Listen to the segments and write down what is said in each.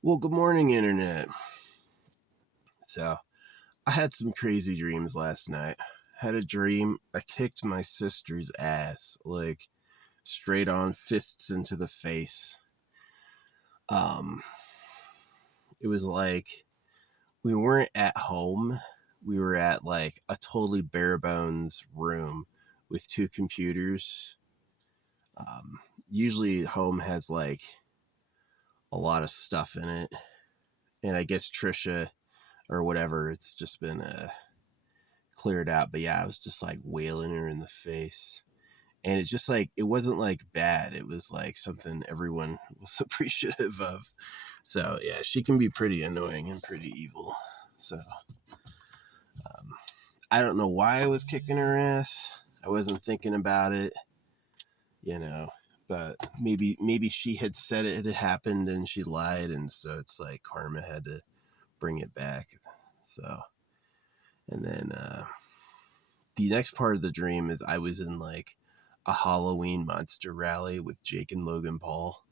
Well, good morning, Internet. So, I had some crazy dreams last night. Had a dream I kicked my sister's ass, like straight on, fists into the face. Um, it was like we weren't at home. We were at like a totally bare bones room with two computers. Um, Usually, home has like a lot of stuff in it, and I guess Trisha or whatever, it's just been cleared out. But yeah, I was just like wailing her in the face. And it just like, it wasn't like bad. It was like something everyone was appreciative of. So yeah, she can be pretty annoying and pretty evil. So I don't know why I was kicking her ass. I wasn't thinking about it, you know, but maybe she had said it had happened and she lied. And so it's like karma had to bring it back. So, and then, the next part of the dream is I was in like a Halloween monster rally with Jake and Logan Paul.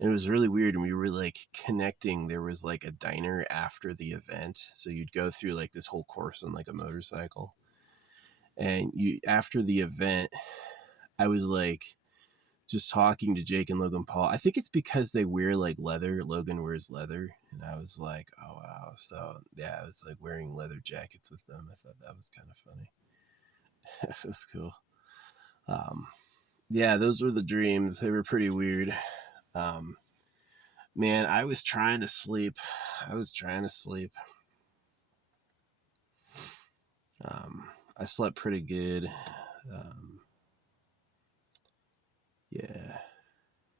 And it was really weird. And we were like connecting. There was like a diner after the event. So you'd go through like this whole course on like a motorcycle. And after the event, I was like just talking to Jake and Logan Paul. I think it's because they wear like leather. Logan wears leather. And I was like, oh wow. So yeah, I was like wearing leather jackets with them. I thought that was kind of funny. It was cool. Um, yeah, those were the dreams. They were pretty weird. Um, Man, I was trying to sleep. I was trying to sleep. I slept pretty good. Um, yeah,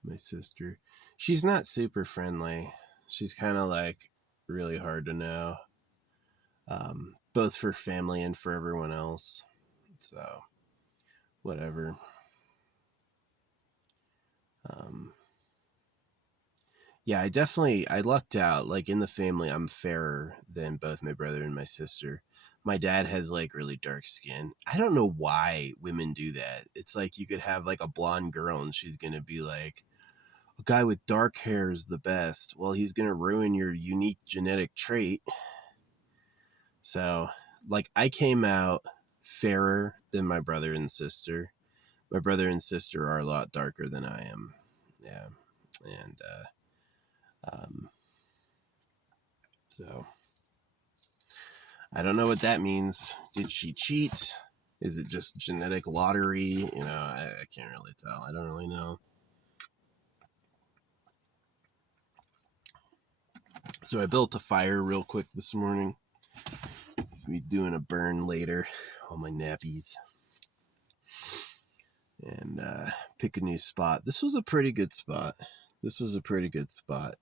my sister. She's not super friendly. She's kind of like really hard to know, both for family and for everyone else. So, whatever. Um, yeah, I lucked out. Like in the family, I'm fairer than both my brother and my sister. My dad has like really dark skin. I don't know why women do that. It's like you could have like a blonde girl and she's going to be like, a guy with dark hair is the best. Well, he's going to ruin your unique genetic trait. So, like, I came out fairer than my brother and sister. My brother and sister are a lot darker than I am. Yeah. And, so I don't know what that means. Did she cheat? Is it just genetic lottery? I can't really tell. I don't really know. So I built a fire real quick this morning. I'll be doing a burn later. All my nappies. And pick a new spot. This was a pretty good spot.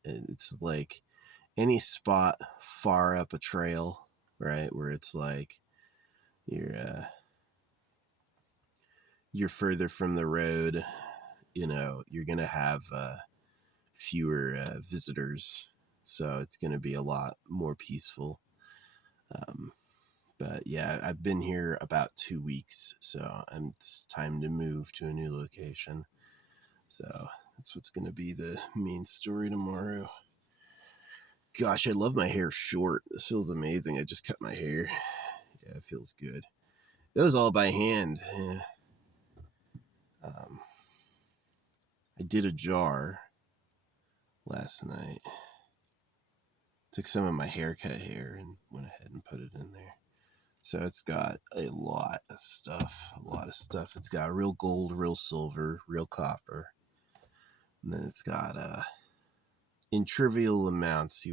It's like any spot far up a trail, right? Where it's like you're you're further from the road. You're gonna have fewer visitors, so it's gonna be a lot more peaceful. But yeah, I've been here about 2 weeks, so it's time to move to a new location. So that's what's gonna be the main story tomorrow. Gosh, I love my hair short. This feels amazing. I just cut my hair. Yeah, it feels good. It was all by hand. Yeah. I did a jar last night. Took some of my haircut hair and went ahead and put it in there. So it's got a lot of stuff. It's got real gold, real silver, real copper. And then it's got in trivial amounts.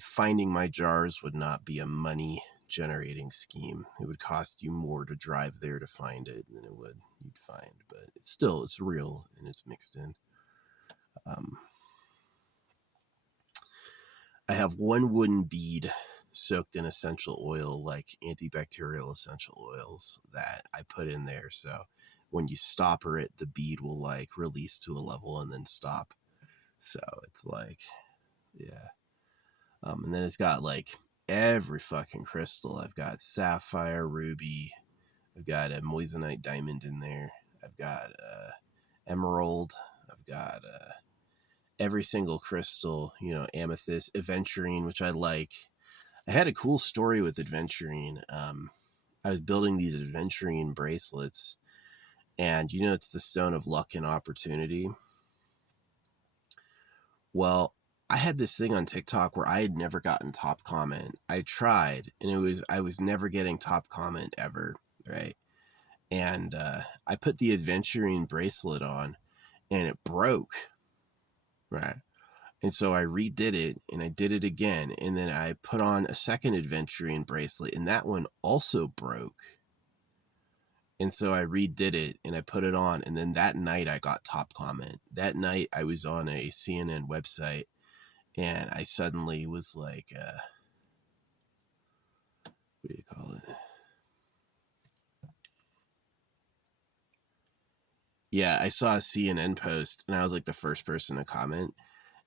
Finding my jars would not be a money generating scheme. It would cost you more to drive there to find it than it would you'd find. But it's real and it's mixed in. I have one wooden bead soaked in essential oil, like antibacterial essential oils, that I put in there. So when you stopper it, the bead will like release to a level and then stop. So it's like, yeah. And then it's got like every fucking crystal. I've got sapphire, ruby. I've got a moissanite diamond in there. I've got emerald. I've got every single crystal, you know, amethyst, aventurine, which I like. I had a cool story with aventurine. I was building these aventurine bracelets, and you know, it's the stone of luck and opportunity. Well, I had this thing on TikTok where I had never gotten top comment. I tried, and I was never getting top comment ever, right? And I put the aventurine bracelet on, and it broke, right? And so I redid it, and I did it again, and then I put on a second aventurine bracelet, and that one also broke. And so I redid it, and I put it on, and then that night I got top comment. That night I was on a CNN website, and I suddenly was like, what do you call it? Yeah, I saw a CNN post, and I was like the first person to comment,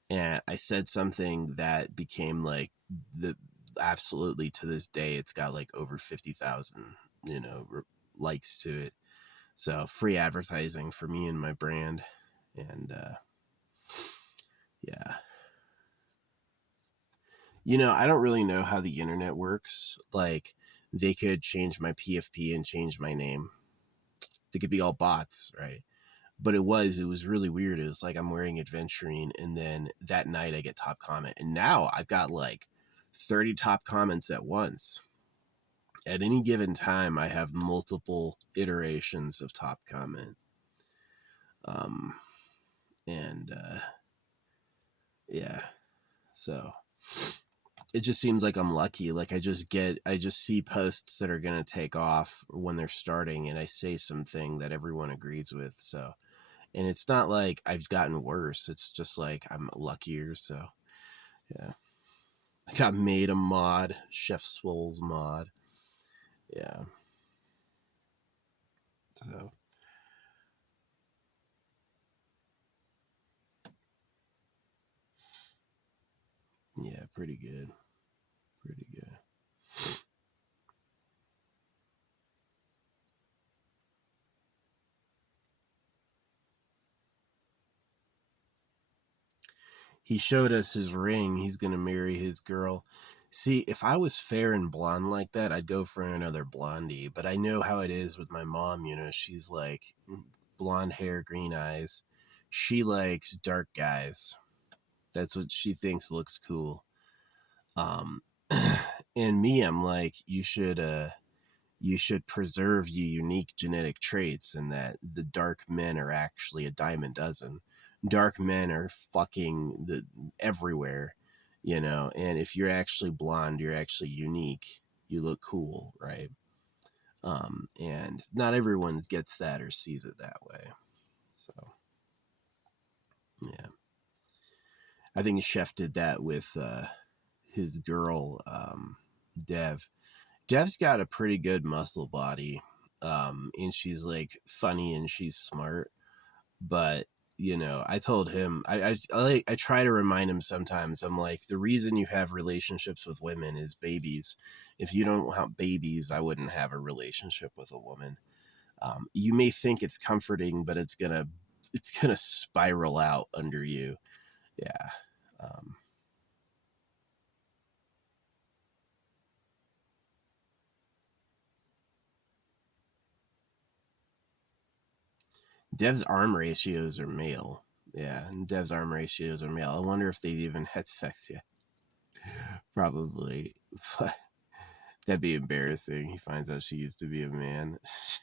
and I said something that became like the absolutely to this day, it's got like over 50,000, you know, likes to it. So free advertising for me and my brand, and yeah. You know, I don't really know how the internet works. Like, they could change my PFP and change my name. They could be all bots, right? But it was really weird. It was like I'm wearing aventurine, and then that night I get top comment, and now I've got like 30 top comments at once. At any given time, I have multiple iterations of top comment. Um, and yeah, so it just seems like I'm lucky. Like I just see posts that are going to take off when they're starting, and I say something that everyone agrees with. So, and it's not like I've gotten worse. It's just like I'm luckier. So yeah, I got made a mod, Chef Swole's mod. Yeah. So yeah, pretty good. Pretty good. He showed us his ring. He's going to marry his girl. See, if I was fair and blonde like that, I'd go for another blondie. But I know how it is with my mom. You know, she's like blonde hair, green eyes. She likes dark guys. That's what she thinks looks cool. Um, and me, I'm like, you should preserve your unique genetic traits, and that the dark men are actually a dime a dozen. Dark men are fucking everywhere, you know, and if you're actually blonde, you're actually unique. You look cool, right? And not everyone gets that or sees it that way. So, yeah. I think Chef did that with his girl, Dev. Dev's got a pretty good muscle body, and she's like funny and she's smart. But you know, I told him I try to remind him sometimes. I'm like, the reason you have relationships with women is babies. If you don't want babies, I wouldn't have a relationship with a woman. You may think it's comforting, but it's gonna spiral out under you. Yeah. Um, Dev's arm ratios are male. Yeah, and Dev's arm ratios are male. I wonder if they've even had sex yet. Probably. But that'd be embarrassing. He finds out she used to be a man.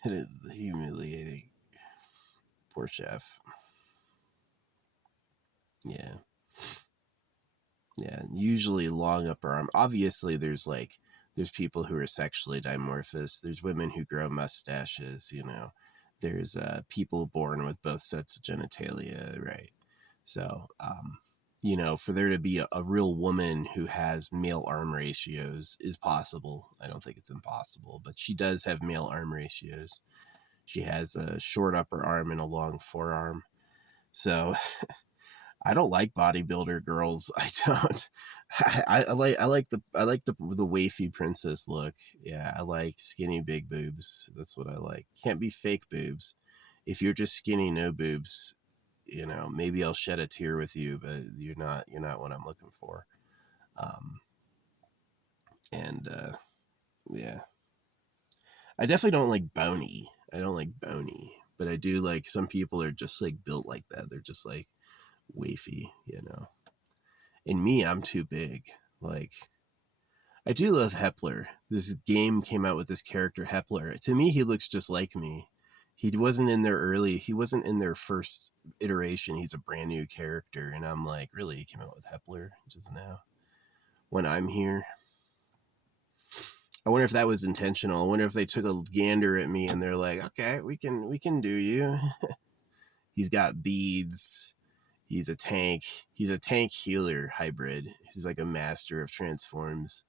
It is humiliating. Poor Chef. Yeah. Yeah. Usually long upper arm. Obviously, there's people who are sexually dimorphous. There's women who grow mustaches, you know. There's people born with both sets of genitalia, right? So, you know, for there to be a real woman who has male arm ratios is possible. I don't think it's impossible, but she does have male arm ratios. She has a short upper arm and a long forearm. So I don't like bodybuilder girls. I don't. I like the wafy princess look. Yeah, I like skinny big boobs. That's what I like. Can't be fake boobs. If you're just skinny no boobs, maybe I'll shed a tear with you, but you're not what I'm looking for. And yeah, I definitely don't like bony. I don't like bony, but I do like some people are just like built like that. They're just like wafy. And me, I'm too big. Like, I do love Hepler. This game came out with this character Hepler. To me, he looks just like me. He wasn't in their first iteration. He's a brand new character. And I'm like, really? He came out with Hepler just now when I'm here? I wonder if that was intentional. I wonder if they took a gander at me and they're like, okay, we can do you. He's got beads. He's a tank. He's a tank healer hybrid. He's like a master of transforms.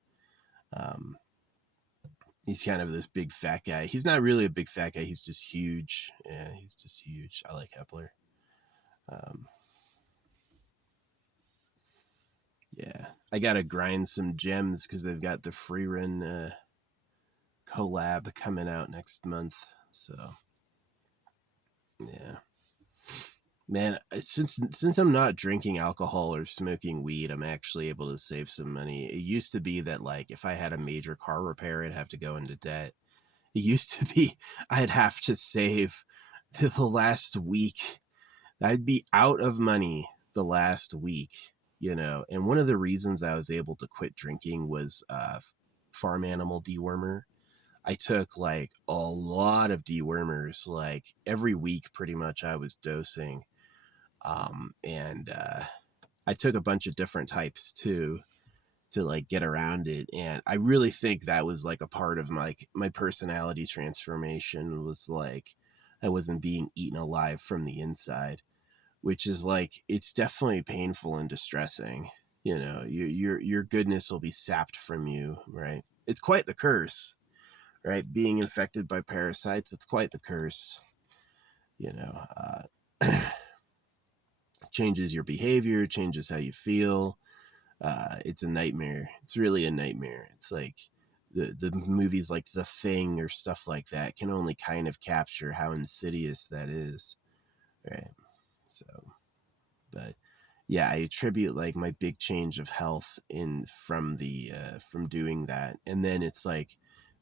He's kind of this big fat guy. He's not really a big fat guy. He's just huge. Yeah, he's just huge. I like Hepler. Yeah, I gotta grind some gems because they've got the free run collab coming out next month. So yeah, man. Since I'm not drinking alcohol or smoking weed, I'm actually able to save some money. It used to be that like if I had a major car repair, I'd have to go into debt. It used to be I'd have to save the last week. I'd be out of money the last week, And one of the reasons I was able to quit drinking was farm animal dewormer. I took like a lot of dewormers, like every week pretty much I was dosing. And I took a bunch of different types too to like get around it. And I really think that was like a part of my personality transformation was like I wasn't being eaten alive from the inside, which is like, it's definitely painful and distressing. Your goodness will be sapped from you, right? It's quite the curse, right? Being infected by parasites, it's quite the curse, you know, changes your behavior, changes how you feel. It's a nightmare. It's really a nightmare. It's like the movies like The Thing or stuff like that can only kind of capture how insidious that is, right? So, but yeah, I attribute like my big change of health from doing that. And then it's like,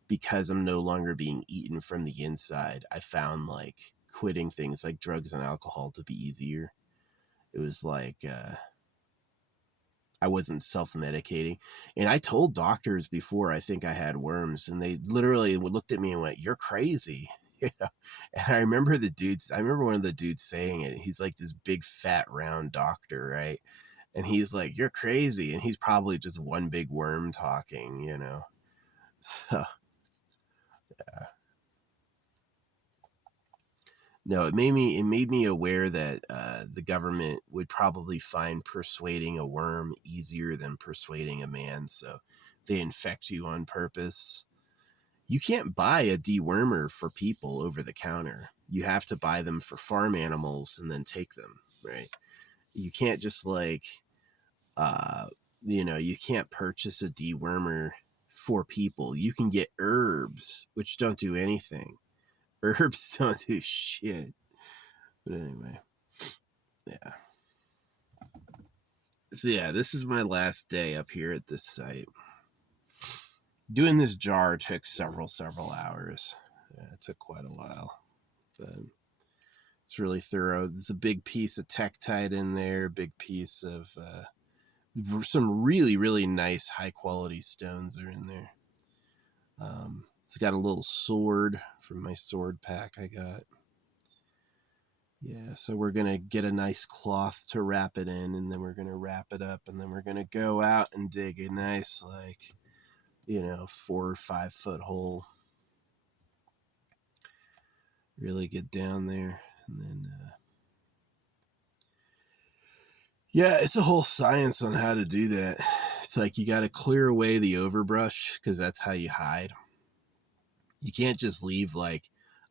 because I'm no longer being eaten from the inside, I found like quitting things like drugs and alcohol to be easier. It was like, I wasn't self-medicating. And I told doctors before I think I had worms, and they literally looked at me and went, "You're crazy." And I remember one of the dudes saying it. He's like this big fat round doctor, right? And he's like, "You're crazy." And he's probably just one big worm talking. So yeah. No, it made me aware that the government would probably find persuading a worm easier than persuading a man, so they infect you on purpose. You can't buy a dewormer for people over the counter. You have to buy them for farm animals and then take them, right? You can't just like, you can't purchase a dewormer for people. You can get herbs, which don't do anything. Herbs don't do shit. But anyway, yeah. So yeah, this is my last day up here at this site. Doing this jar took several hours. Yeah, it took quite a while, but it's really thorough. There's a big piece of Tektite in there, big piece of some really, really nice high quality stones are in there. It's got a little sword from my sword pack I got. Yeah, so we're going to get a nice cloth to wrap it in, and then we're going to wrap it up, and then we're going to go out and dig a nice, 4 or 5 foot hole. Really get down there, and then, yeah, it's a whole science on how to do that. It's like you got to clear away the overbrush, because that's how you hide. You can't just leave, like,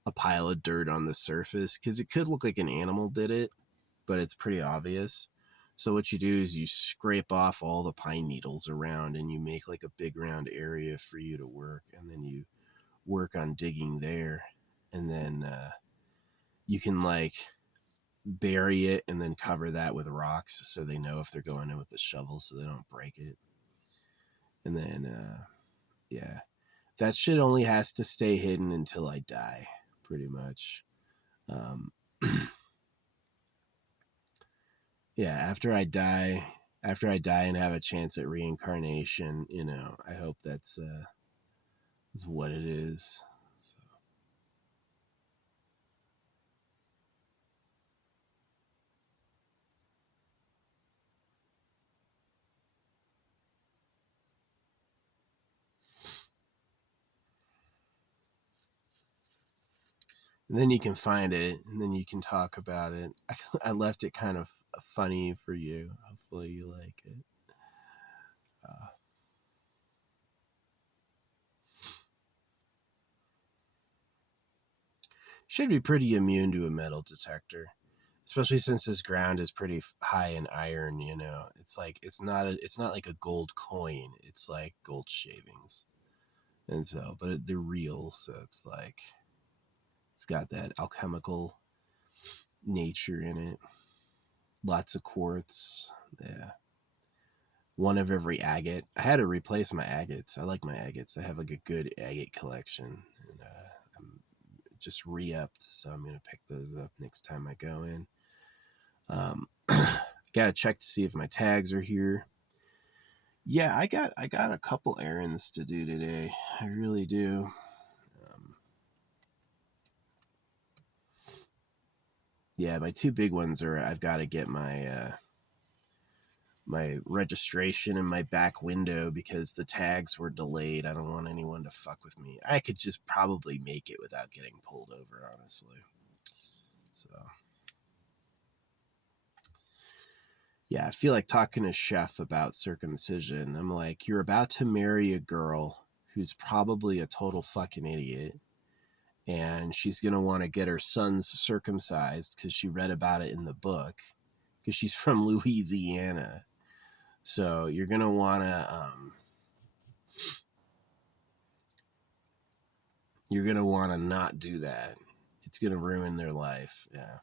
a pile of dirt on the surface, because it could look like an animal did it, but it's pretty obvious. So what you do is you scrape off all the pine needles around, and you make like a big round area for you to work, and then you work on digging there, and then you can like bury it and then cover that with rocks so they know if they're going in with the shovel so they don't break it. And then, yeah, that shit only has to stay hidden until I die, pretty much. Um, yeah, after I die and have a chance at reincarnation, you know, I hope that's what it is. So. And then you can find it, and then you can talk about it. I left it kind of funny for you. Hopefully you like it. Should be pretty immune to a metal detector, especially since this ground is pretty high in iron. You know, it's like it's not like a gold coin. It's like gold shavings, and so but they're real, so it's like it's got that alchemical nature in it. Lots of quartz. Yeah. One of every agate. I had to replace my agates. I like my agates. I have like a good agate collection, and I'm just re-upped, so I'm gonna pick those up next time I go in. Gotta check to see if my tags are here. Yeah, I got a couple errands to do today. I really do. Yeah, my two big ones are I've got to get my registration in my back window because the tags were delayed. I don't want anyone to fuck with me. I could just probably make it without getting pulled over, honestly. So, yeah, I feel like talking to Chef about circumcision. I'm like, you're about to marry a girl who's probably a total fucking idiot, and she's going to want to get her sons circumcised because she read about it in the book because she's from Louisiana. So you're going to want to, not do that. It's going to ruin their life. Yeah.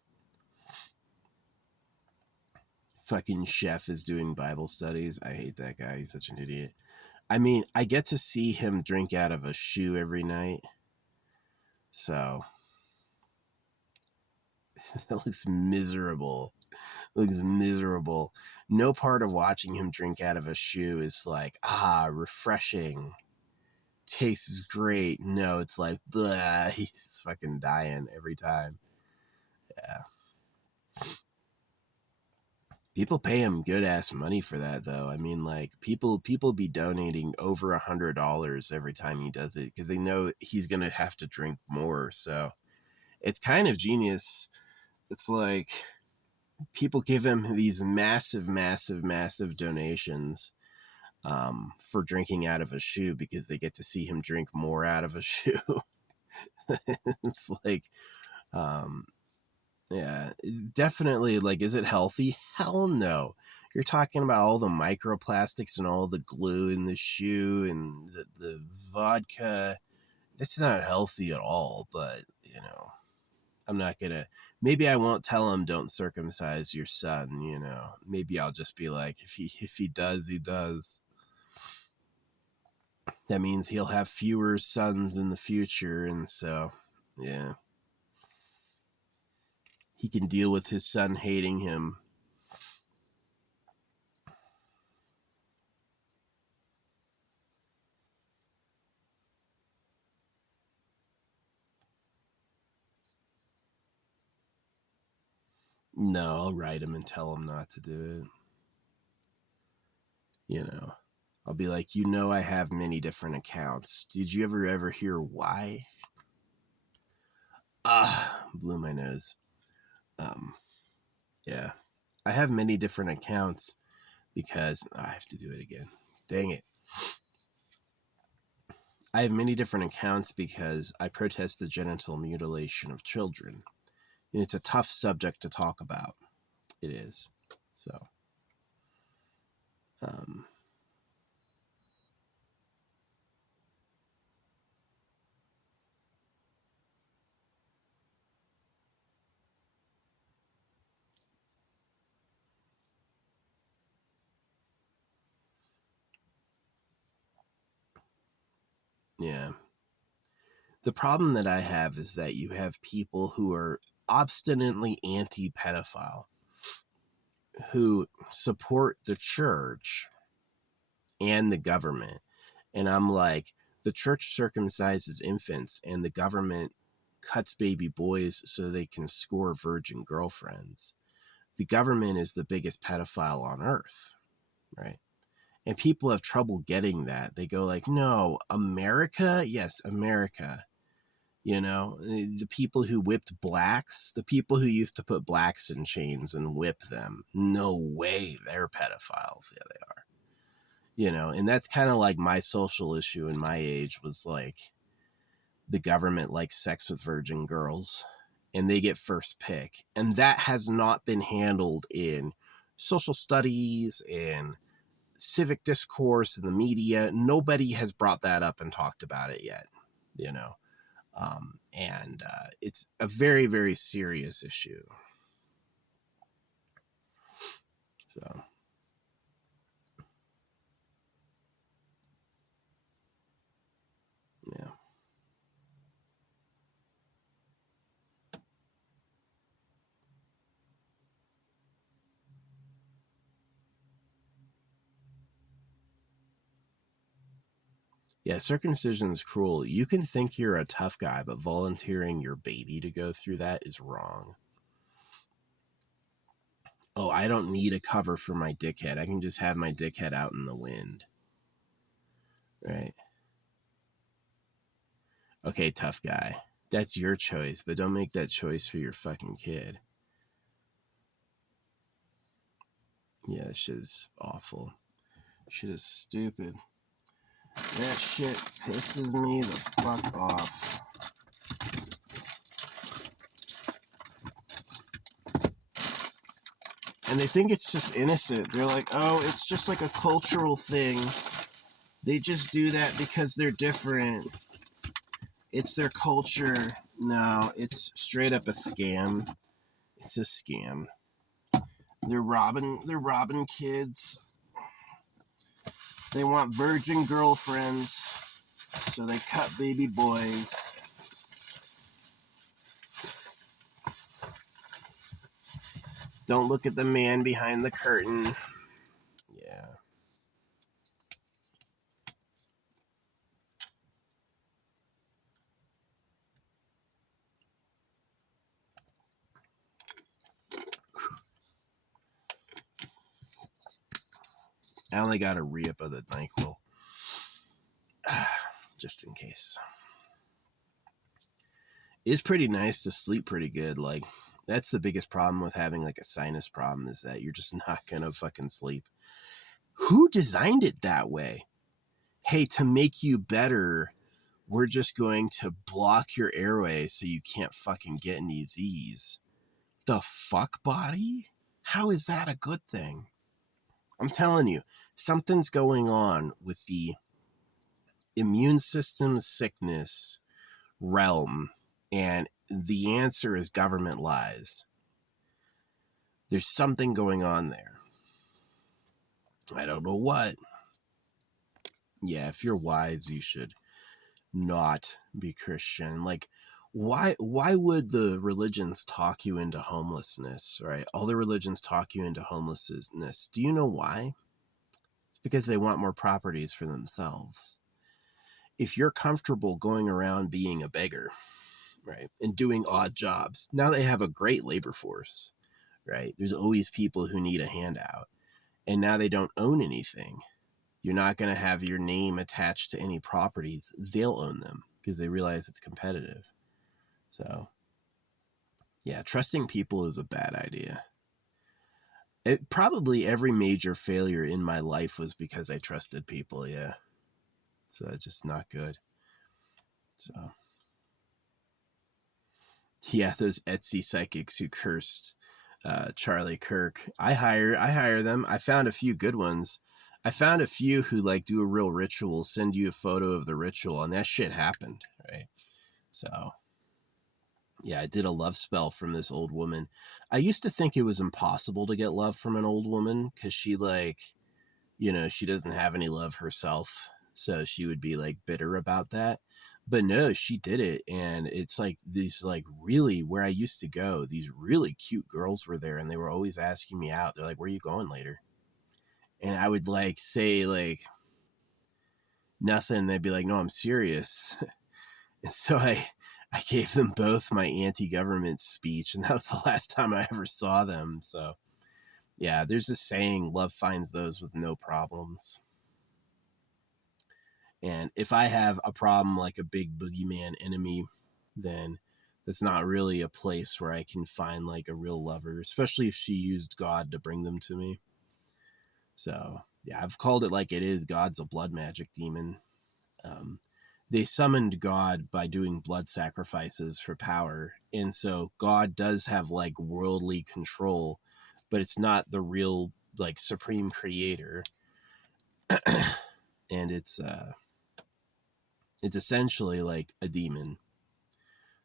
Fucking Chef is doing Bible studies. I hate that guy. He's such an idiot. I mean, I get to see him drink out of a shoe every night. So that looks miserable. Looks miserable. No part of watching him drink out of a shoe is like, refreshing. Tastes great. No, it's like, blah. He's fucking dying every time. Yeah. People pay him good ass money for that though. I mean, like people be donating over $100 every time he does it because they know he's gonna have to drink more. So it's kind of genius. It's like people give him these massive donations for drinking out of a shoe because they get to see him drink more out of a shoe. It's like, um, yeah, definitely. Like, is it healthy? Hell no. You're talking about all the microplastics and all the glue in the shoe and the vodka. It's not healthy at all, but, you know, I'm not gonna, maybe I won't tell him don't circumcise your son, you know. Maybe I'll just be like, if he does, he does. That means he'll have fewer sons in the future, and so, yeah. He can deal with his son hating him. No, I'll write him and tell him not to do it. You know, I'll be like, you know, I have many different accounts. Did you ever hear why? Blew my nose. Yeah. I have many different accounts because I have to do it again. Dang it. I have many different accounts because I protest the genital mutilation of children. And it's a tough subject to talk about. It is. So, um, Yeah. The problem that I have is that you have people who are obstinately anti-pedophile, who support the church and the government. And I'm like, the church circumcises infants and the government cuts baby boys so they can score virgin girlfriends. The government is the biggest pedophile on earth, right? And people have trouble getting that. They go like, no, America? Yes, America. You know, the people who whipped blacks, the people who used to put blacks in chains and whip them, no way they're pedophiles. Yeah, they are. You know, and that's kind of like my social issue in my age was like the government likes sex with virgin girls and they get first pick. And that has not been handled in social studies and civic discourse in the media. Nobody has brought that up and talked about it yet, you know. And it's a very, very serious issue. So, yeah. Yeah, circumcision is cruel. You can think you're a tough guy, but volunteering your baby to go through that is wrong. Oh, I don't need a cover for my dickhead. I can just have my dickhead out in the wind. Right? Okay, tough guy. That's your choice, but don't make that choice for your fucking kid. Yeah, that shit is awful. Shit is stupid. That shit pisses me the fuck off. And they think it's just innocent. They're like, oh, it's just like a cultural thing. They just do that because they're different. It's their culture. No, it's straight up a scam. It's a scam. They're robbing kids. They want virgin girlfriends, so they cut baby boys. Don't look at the man behind the curtain. Yeah. I only got a re-up of the NyQuil. Just in case. It's pretty nice to sleep pretty good. Like, that's the biggest problem with having like a sinus problem, is that you're just not gonna fucking sleep. Who designed it that way? Hey, to make you better, we're just going to block your airway so you can't fucking get any Z's. The fuck, body? How is that a good thing? I'm telling you, something's going on with the immune system sickness realm, and the answer is government lies. There's something going on there. I don't know what. Yeah, if you're wise, you should not be Christian. Like, why would the religions talk you into homelessness, right? All the religions talk you into homelessness. Do you know why? It's because they want more properties for themselves. If you're comfortable going around being a beggar, right, and doing odd jobs, now they have a great labor force, right? There's always people who need a handout, and now they don't own anything. You're not going to have your name attached to any properties. They'll own them because they realize it's competitive. So, yeah, trusting people is a bad idea. Probably every major failure in my life was because I trusted people, yeah. So it's just not good. So, yeah, those Etsy psychics who cursed Charlie Kirk. I hire them. I found a few good ones. I found a few who like do a real ritual, send you a photo of the ritual, and that shit happened, right? So, yeah, I did a love spell from this old woman. I used to think it was impossible to get love from an old woman because she, like, you know, she doesn't have any love herself. So she would be like bitter about that. But no, she did it. And it's like these, like, really, where I used to go, these really cute girls were there and they were always asking me out. They're like, where are you going later? And I would like say like nothing. They'd be like, no, I'm serious. And so I gave them both my anti-government speech, and that was the last time I ever saw them. So yeah, there's a saying, love finds those with no problems. And if I have a problem like a big boogeyman enemy, then that's not really a place where I can find like a real lover, especially if she used God to bring them to me. So yeah, I've called it like it is. God's a blood magic demon. They summoned God by doing blood sacrifices for power. And so God does have like worldly control, but it's not the real like supreme creator. And it's essentially like a demon.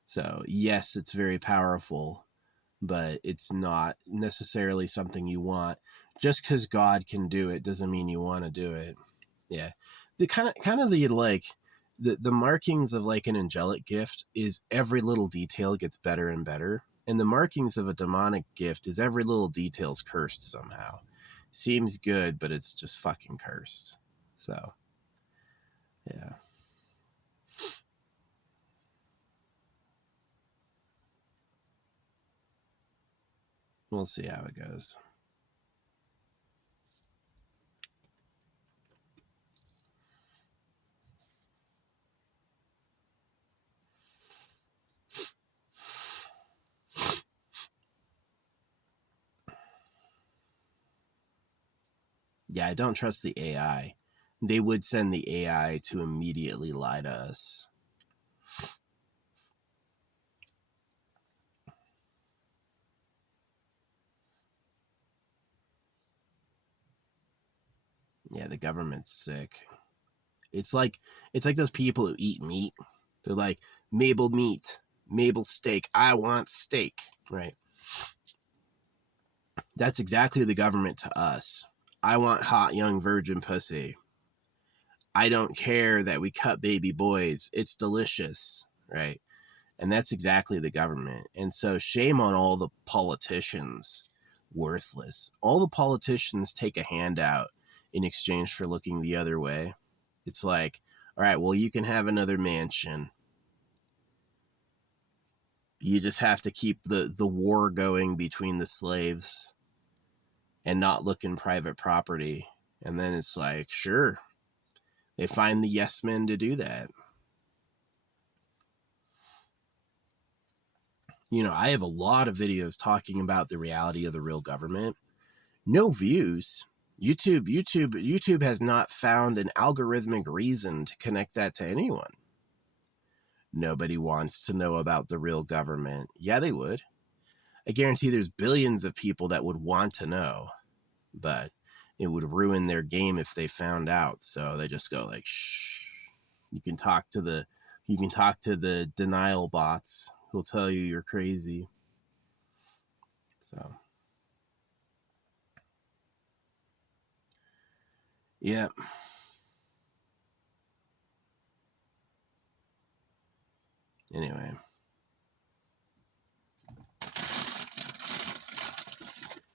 So yes, it's very powerful, but it's not necessarily something you want. Just because God can do it doesn't mean you want to do it. Yeah. The kind of the like the markings of like an angelic gift is every little detail gets better and better. And the markings of a demonic gift is every little detail's cursed somehow. Seems good, but it's just fucking cursed. So yeah. We'll see how it goes. Yeah, I don't trust the AI. They would send the AI to immediately lie to us. Yeah, the government's sick. It's like those people who eat meat. They're like, Mabel meat, Mabel steak. I want steak, right? That's exactly the government to us. I want hot young virgin pussy. I don't care that we cut baby boys. It's delicious, right? And that's exactly the government. And so shame on all the politicians. Worthless. All the politicians take a handout in exchange for looking the other way. It's like, all right, well, you can have another mansion. You just have to keep the war going between the slaves and not look in private property. And then it's like, sure, they find the yes men to do that. You know, I have a lot of videos talking about the reality of the real government. No views. YouTube has not found an algorithmic reason to connect that to anyone. Nobody wants to know about the real government. Yeah, they would. I guarantee there's billions of people that would want to know, but it would ruin their game if they found out. So they just go like, shh. You can talk to the denial bots who'll tell you you're crazy. So yeah. Anyway.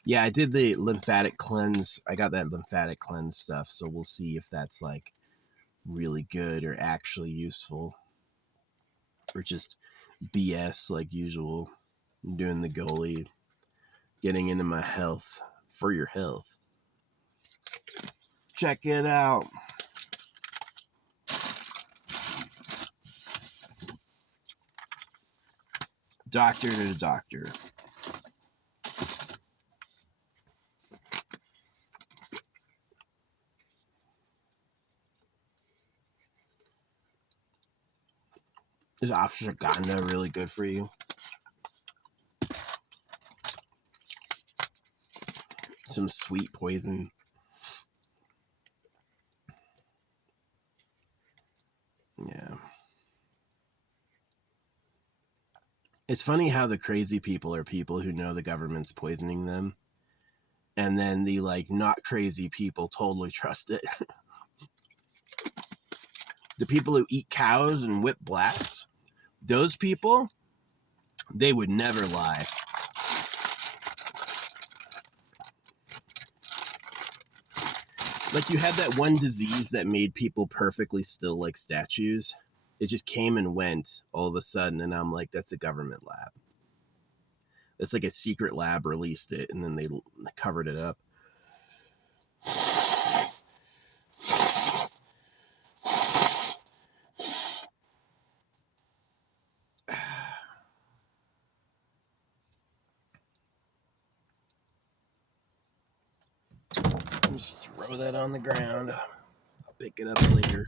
Yeah, I did the lymphatic cleanse. I got that lymphatic cleanse stuff, so we'll see if that's like really good or actually useful. Or just BS like usual. I'm doing the goalie, getting into my health for your health. Check it out. Doctor to doctor. Is ashwagandha really good for you? Some sweet poison. Yeah. It's funny how the crazy people are people who know the government's poisoning them. And then the like not crazy people totally trust it. The people who eat cows and whip blacks, those people, they would never lie. Like, you had that one disease that made people perfectly still like statues. It just came and went all of a sudden, and I'm like, that's a government lab. That's like a secret lab released it, and then they covered it up. Just throw that on the ground. I'll pick it up later.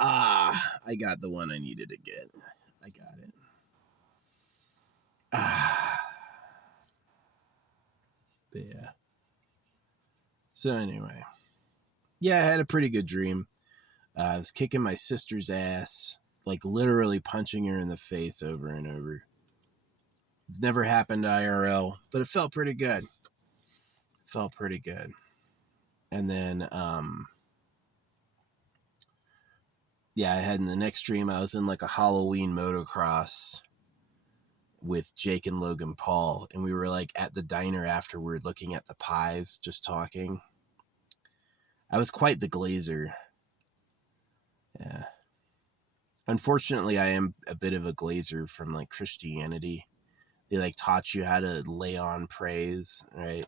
I got the one I needed to get. I got it. But yeah. So anyway. Yeah, I had a pretty good dream. I was kicking my sister's ass. Like, literally punching her in the face over and over. It's never happened IRL, but it felt pretty good. And then, yeah, I had in the next dream, I was in like a Halloween Motocross with Jake and Logan Paul, and we were like at the diner afterward looking at the pies, just talking. I was quite the glazer. Yeah. Unfortunately, I am a bit of a glazer from like Christianity. They like taught you how to lay on praise, right?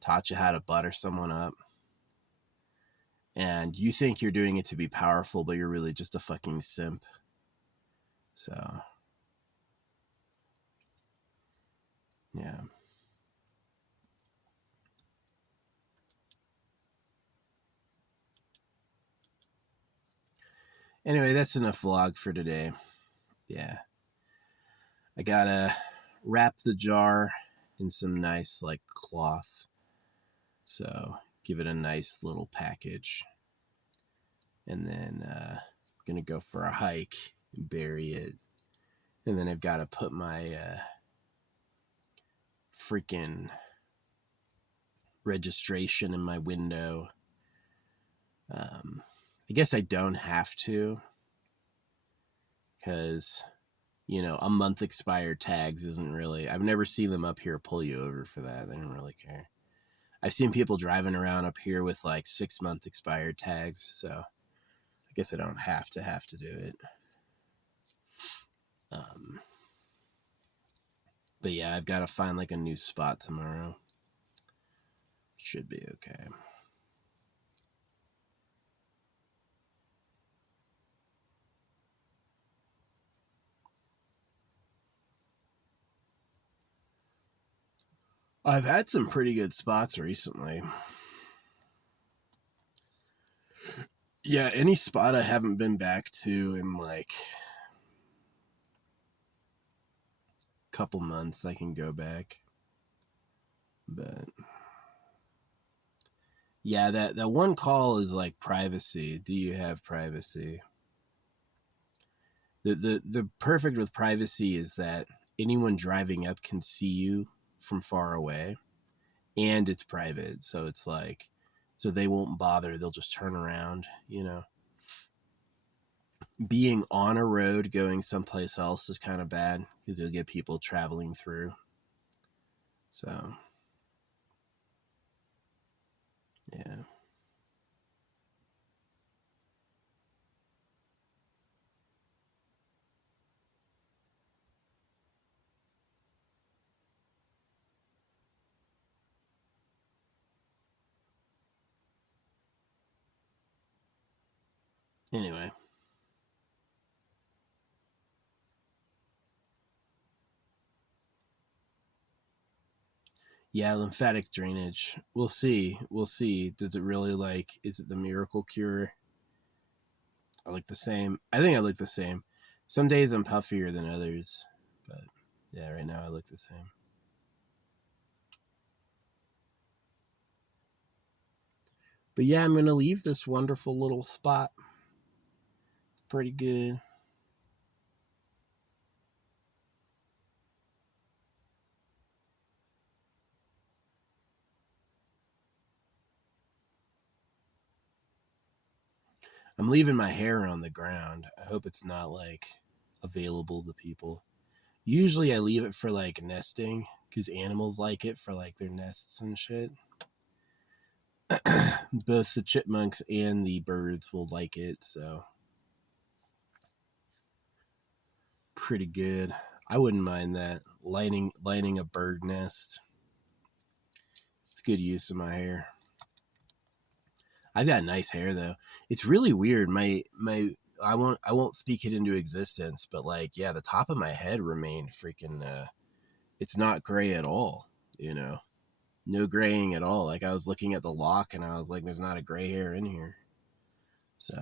Taught you how to butter someone up. And you think you're doing it to be powerful, but you're really just a fucking simp. So, yeah. Anyway, that's enough vlog for today. Yeah. I gotta wrap the jar in some nice, like, cloth. So, give it a nice little package. And then, gonna go for a hike and bury it. And then I've got to put my freaking registration in my window. I guess I don't have to, because, you know, a month expired tags isn't really, I've never seen them up here pull you over for that. They don't really care. I've seen people driving around up here with like 6-month expired tags, so I guess I don't have to do it. But yeah, I've got to find like a new spot tomorrow. Should be okay. I've had some pretty good spots recently. Yeah, any spot I haven't been back to in like a couple months, I can go back. But yeah, that one call is like privacy. Do you have privacy? The perfect with privacy is that anyone driving up can see you from far away, and it's private, so it's like, so they won't bother. They'll just turn around, you know. Being on a road going someplace else is kind of bad because you'll get people traveling through. So, yeah. Anyway. Yeah, lymphatic drainage. We'll see. We'll see. Does it really like, is it the miracle cure? I look the same. I think I look the same. Some days I'm puffier than others, but yeah, right now I look the same. But yeah, I'm going to leave this wonderful little spot. It's pretty good. I'm leaving my hair on the ground. I hope it's not like available to people. Usually I leave it for like nesting because animals like it for like their nests and shit. Both the chipmunks and the birds will like it, so pretty good. I wouldn't mind that. Lighting a bird nest. It's good use of my hair. I've got nice hair though. It's really weird. I won't speak it into existence, but like, yeah, the top of my head remained freaking it's not gray at all, you know. No graying at all. Like I was looking at the lock and I was like, there's not a gray hair in here. So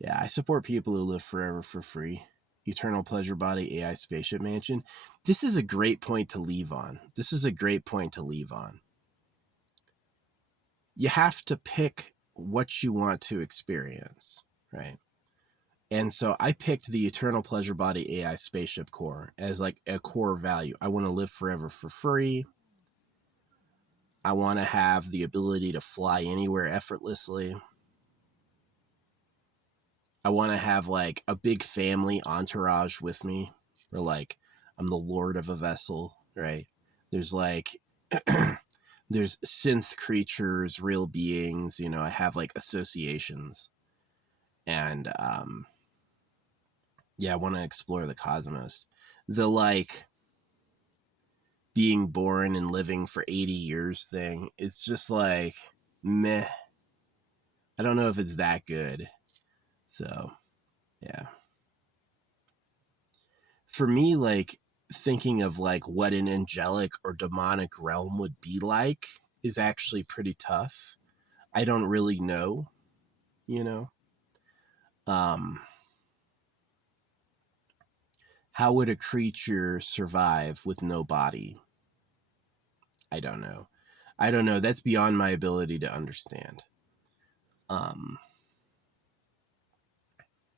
yeah, I support people who live forever for free. Eternal Pleasure Body AI Spaceship Mansion. This is a great point to leave on. You have to pick what you want to experience, right? And so I picked the Eternal Pleasure Body AI Spaceship Core as like a core value. I want to live forever for free. I want to have the ability to fly anywhere effortlessly. I want to have like a big family entourage with me, or like I'm the lord of a vessel, right? There's like there's synth creatures, real beings, you know, I have like associations. And yeah, I want to explore the cosmos. The like being born and living for 80 years thing, it's just like meh. I don't know if it's that good. So, yeah. For me, like thinking of like what an angelic or demonic realm would be like is actually pretty tough. I don't really know, you know. How would a creature survive with no body? I don't know. That's beyond my ability to understand. Um,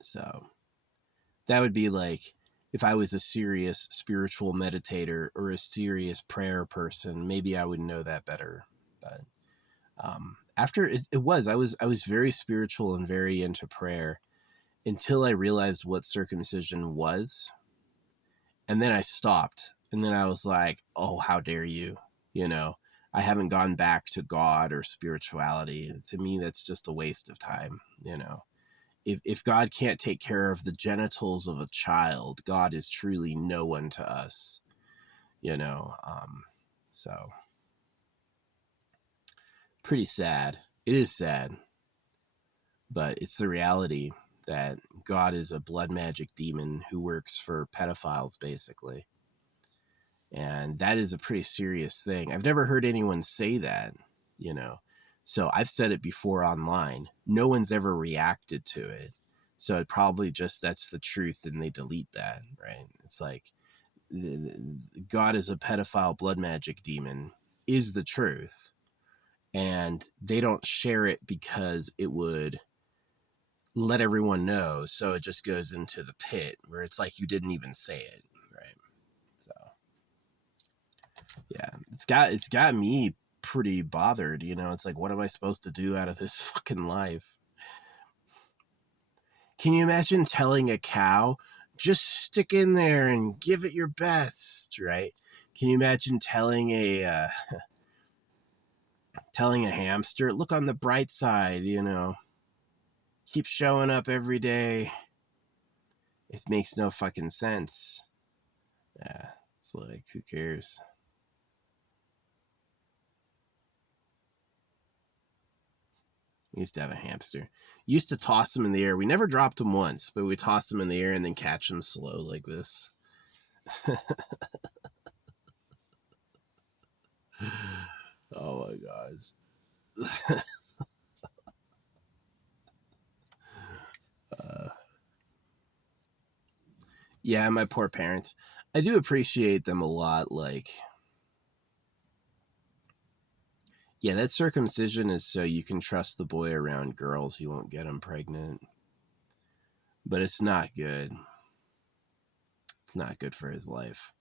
so that would be like if I was a serious spiritual meditator or a serious prayer person, maybe I would know that better. But after I was very spiritual and very into prayer until I realized what circumcision was. And then I stopped. And then I was like, oh, how dare you? You know, I haven't gone back to God or spirituality. To me, that's just a waste of time. You know, if God can't take care of the genitals of a child, God is truly no one to us, you know. So pretty sad. It is sad, but it's the reality that God is a blood magic demon who works for pedophiles, basically. And that is a pretty serious thing. I've never heard anyone say that, you know. So I've said it before online. No one's ever reacted to it. So it probably just that's the truth and they delete that, right? It's like God is a pedophile blood magic demon is the truth. And they don't share it because it would let everyone know. So it just goes into the pit where it's like you didn't even say it, right? So yeah, it's got me pretty bothered, you know. It's like, what am I supposed to do out of this fucking life? Can you imagine telling a cow, just stick in there and give it your best, right? Can you imagine telling a hamster, look on the bright side, you know, keep showing up every day? It makes no fucking sense. Yeah, it's like, who cares? We used to have a hamster. Used to toss him in the air. We never dropped him once, but we toss him in the air and then catch him slow like this. Oh my gosh. uh, yeah, my poor parents. I do appreciate them a lot. Like, yeah, that circumcision is so you can trust the boy around girls. You won't get him pregnant. But it's not good. It's not good for his life.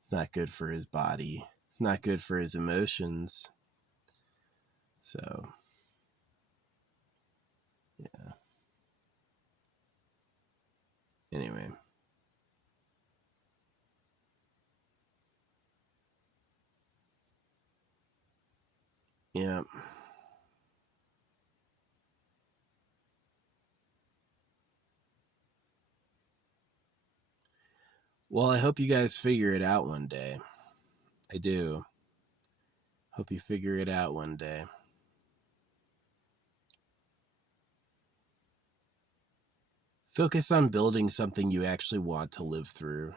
It's not good for his body. It's not good for his emotions. So, Anyway. Yeah. Well, I hope you guys figure it out one day. I do. Hope you figure it out one day. Focus on building something you actually want to live through.